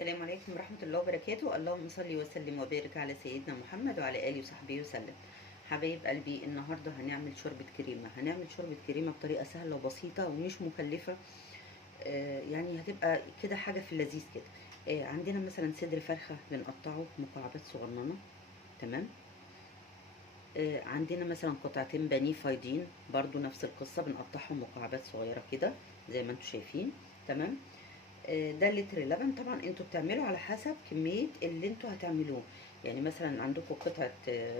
السلام عليكم ورحمة الله وبركاته. اللهم صل وسلم وبارك على سيدنا محمد وعلى آله وصحبه وسلم. حبايب قلبي، النهاردة هنعمل شوربة كريمة. هنعمل شوربة كريمة بطريقة سهلة وبسيطة ومش مكلفة. يعني هتبقى كده حاجة في اللذيذ كده. عندنا مثلا صدر فرخة بنقطعه مكعبات صغننة. تمام. عندنا مثلا قطعتين بانيه فايضين، برضو نفس القصة، بنقطعهم مكعبات صغيرة كده زي ما انتم شايفين. تمام. ده لتر لبن. طبعا انتوا بتعملوا على حسب كمية اللي انتوا هتعملوه. يعني مثلا عندكم قطعة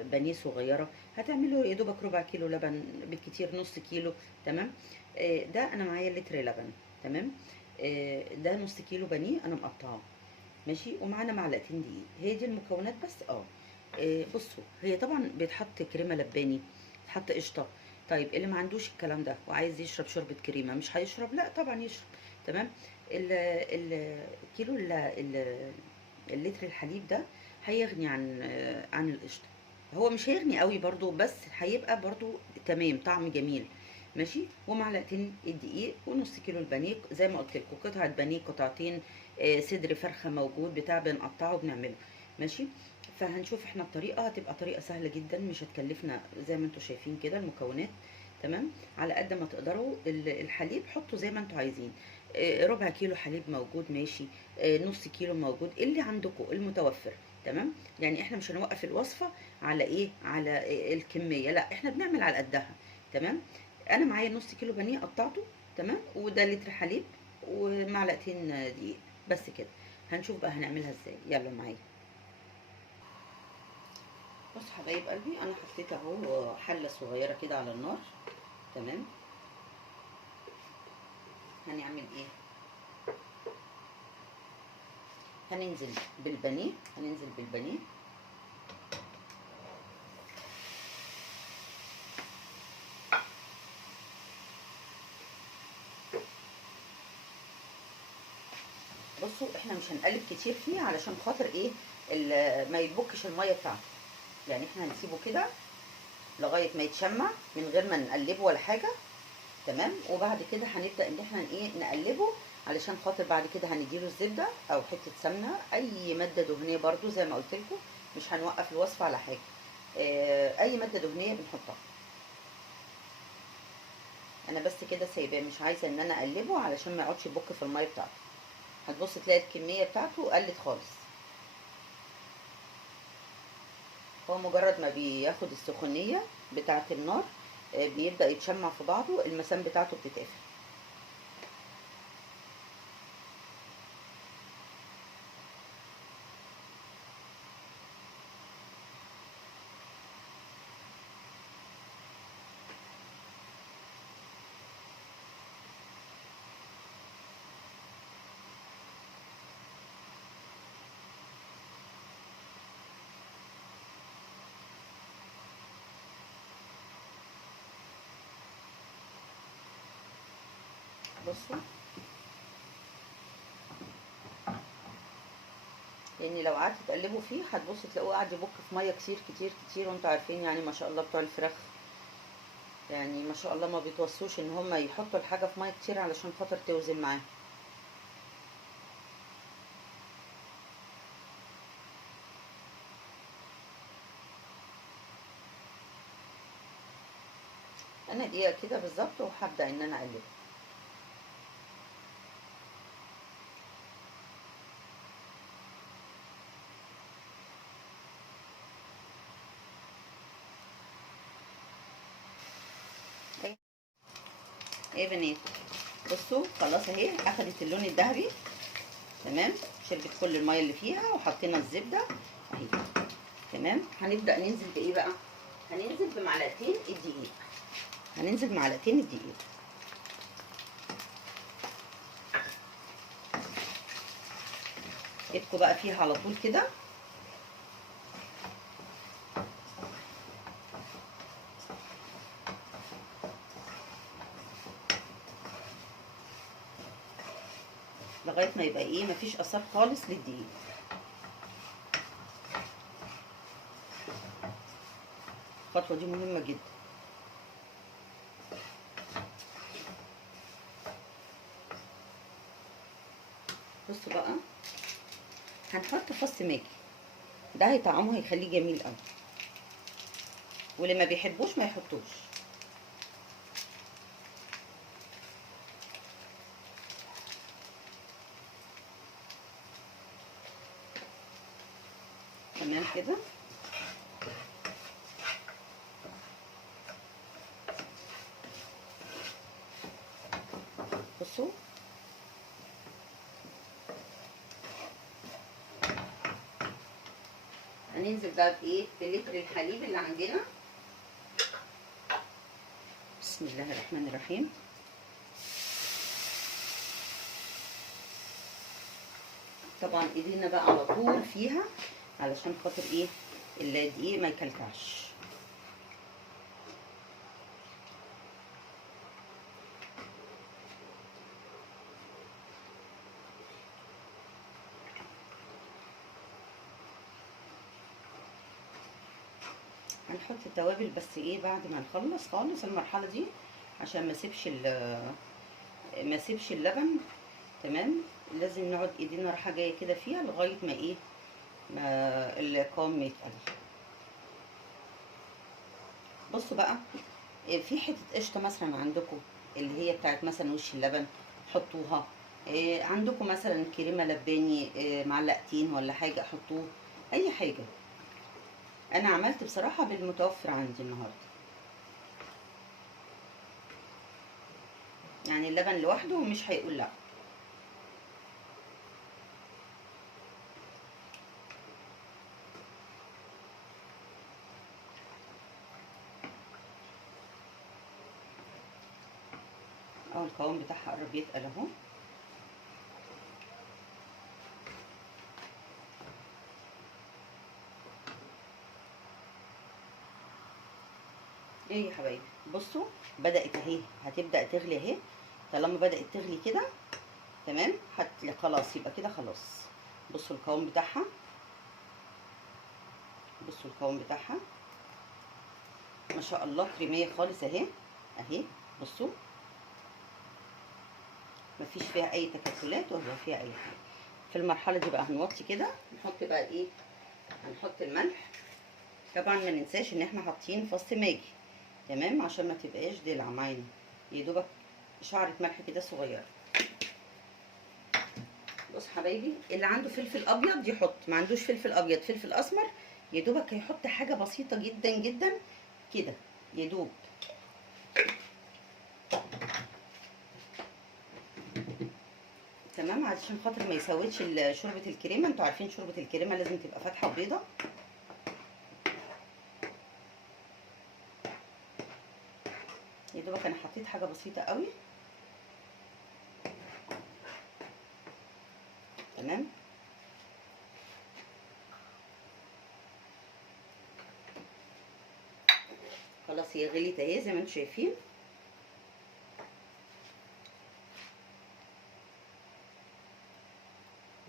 بانيه صغيرة، هتعملوا يا دوبك ربع كيلو لبن، بالكتير نص كيلو. تمام. ده انا معايا لتر لبن. تمام. ده نص كيلو بانيه انا مقطعاه. ماشي. ومعانا معلقتين دقيق. هي دي المكونات بس. بصوا، هي طبعا بيتحط كريمه لباني، بيتحط قشطه. طيب اللي ما عندوش الكلام ده وعايز يشرب شوربه كريمه مش هيشرب، لا طبعا يشرب. تمام. الكيلو اللتر الحليب ده هيغني عن القشطه. هو مش هيغني قوي برضو، بس هيبقى برضو تمام، طعم جميل. ماشي. ومعلقتين الدقيق ونص كيلو البانيه زي ما قلت لكم، قطعه بانيه، قطعتين صدر فرخه موجود بتاع بنقطعه وبنعمله. ماشي. فهنشوف احنا الطريقه، هتبقى طريقه سهله جدا، مش هتكلفنا زي ما انتم شايفين كده المكونات. تمام. على قد ما تقدروا الحليب حطوا زي ما انتم عايزين. ربع كيلو حليب موجود ماشي، نص كيلو موجود، اللي عندكم المتوفر. تمام. يعني احنا مش هنوقف الوصفه على ايه، على الكميه، لا احنا بنعمل على قدها. تمام. انا معايا نص كيلو بانيه قطعته. تمام. وده لتر حليب ومعلقتين دقيق. بس كده. هنشوف بقى هنعملها ازاي. يلا معايا. بص حبايب قلبي، انا حطيت اهو حله صغيره كده على النار. تمام. هنعمل ايه؟ هننزل بالبانيه. هننزل بالبانيه. بصوا احنا مش هنقلب كتير فيه علشان خاطر ايه، ما يتبكش الميه بتاعته. يعني احنا هنسيبه كده لغايه ما يتشمع من غير ما نقلبه ولا حاجه. تمام. وبعد كده هنبدا ان احنا ايه، نقلبه علشان خاطر بعد كده هنديله الزبده او حته سمنه، اي ماده دهنيه برضو زي ما قلت لكم. مش هنوقف الوصفه على حاجه. اي ماده دهنيه بنحطها. انا بس كده سايباه، مش عايزه ان انا اقلبه علشان ما يقعدش يبك في الميه بتاعته. هتبص تلاقي الكميه بتاعته قلت خالص. هو مجرد ما بياخد السخونيه بتاعه النار بيبدا يتشمع في بعضه، المسام بتاعته بتتقفل. بصوا، لان لو قعدتوا تقلبوا فيه هتبصوا تلاقوه قاعد يبك في ميه كتير كتير كتير. وانتوا عارفين يعني ما شاء الله بتوع الفراخ، يعني ما شاء الله ما بيتوصوش ان هم يحطوا الحاجه في ميه كتير علشان خاطر توزن معاه. انا دقيقه كده بالظبط وهبدا ان انا اقلبه. ايه يا بنات، بصوا خلاص اهي اخدت اللون الذهبي. تمام. شربت كل الميه اللي فيها وحطينا الزبده اهي. تمام. هنبدا ننزل بايه بقى؟ هننزل بمعلقتين الدقيق. هننزل بمعلقتين الدقيق. ايدكوا بقى فيها على طول كده. لغايه ما يبقى ايه، مفيش اثار خالص للدقيق. الخطوه دي مهمه جدا. بصوا بقى، هنحط فص ماجي، ده هيطعمه هيخليه جميل قوي، واللي ما بيحبوش ما يحطوش. تمام كده. بصوا هننزل بقى بايه، بلتر الحليب اللي عندنا. بسم الله الرحمن الرحيم. طبعا ايدينا بقى على طول فيها علشان خاطر ايه، الدقيق ما يكلكعش. هنحط التوابل بس ايه بعد ما نخلص خالص المرحله دي، عشان ما اسيبش اللبن. تمام. لازم نقعد ايدينا رايحه جايه كده فيها لغايه ما ايه، ما القوام يتقل. بصوا بقى، في حته قشطه مثلا عندكم اللي هي بتاعت مثلا وش اللبن، حطوها. عندكم مثلا كريمه لباني معلقتين ولا حاجه، حطوه. اي حاجه. انا عملت بصراحه بالمتوفر عندي النهارده، يعني اللبن لوحده مش هيقول لا. اهو القوام بتاعها قرب يتقل اهو. ايه يا حبايبي، بصوا بدأت اهي، هتبدأ تغلي اهي. طالما بدأت تغلي كده تمام، خلاص يبقى كده خلاص. بصوا القوام بتاعها، بصوا القوام بتاعها ما شاء الله كريميه خالص اهي. اهي بصوا، مفيش فيها اي تكتلات ولا فيها اي حاجه. في المرحله دي بقى هنوطي كده، نحط بقى ايه، هنحط الملح. طبعا ما ننساش ان احنا حاطين فص ماجي، تمام، عشان ما تبقاش دلع معانا، يا دوبك شعره ملح كده صغيره. بص حبايبي، اللي عنده فلفل ابيض يحط، ما عندوش فلفل ابيض فلفل اسمر يا دوبك هيحط حاجه بسيطه جدا جدا كده يا دوب. تمام، علشان خاطر ما يسودش شوربه الكريمه. انتوا عارفين شوربه الكريمه لازم تبقى فاتحه وبيضه. يا دوبك انا حطيت حاجه بسيطه قوي. تمام. خلاص هي غليت اهي زي ما انتوا شايفين.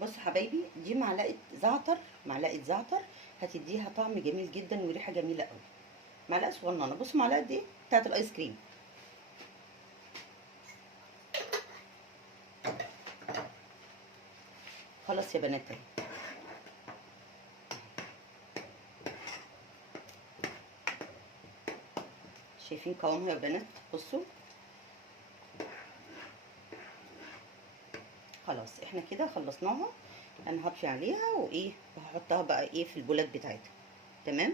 بصوا حبايبي، دي معلقه زعتر، معلقه زعتر هتديها طعم جميل جدا وريحه جميله قوي. معلقه صغننه، بصوا معلقه دي بتاعت الايس كريم. خلاص يا بنات اهي. شايفين قوامها يا بنات؟ بصوا خلاص احنا كده خلصناها. انا هطفي عليها وايه، وهحطها بقى ايه في البولات بتاعتها. تمام.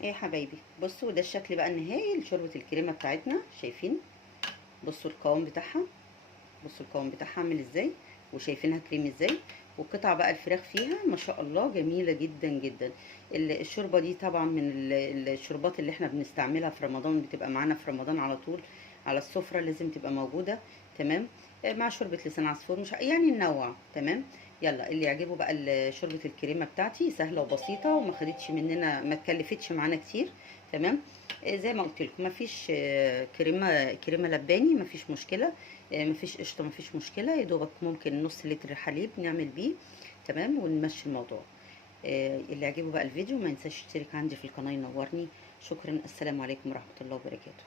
ايه يا حبايبي، بصوا ده الشكل بقى النهائي لشوربه الكريمه بتاعتنا. شايفين؟ بصوا القوام بتاعها، بصوا القوام بتاعها عامل ازاي، وشايفينها كريم ازاي، وقطع بقى الفراخ فيها ما شاء الله جميله جدا جدا. الشوربه دي طبعا من الشوربات اللي احنا بنستعملها في رمضان، بتبقى معانا في رمضان على طول على السفره، لازم تبقى موجوده. تمام. مع شوربه لسان عصفور، مش يعني ننوع. تمام. يلا اللي يعجبه بقى شوربه الكريمه بتاعتي سهله وبسيطه، وما خدتش مننا، ما اتكلفتش معانا كتير. تمام. زي ما قلت لكم مفيش كريمه لباني مفيش مشكله، مفيش قشطه مفيش مشكله، يا دوبك ممكن نص لتر حليب نعمل بيه. تمام، ونمشي الموضوع. اللي يعجبه بقى الفيديو ما ينساش يشترك عندي في القناه ينورني. شكرا، السلام عليكم ورحمه الله وبركاته.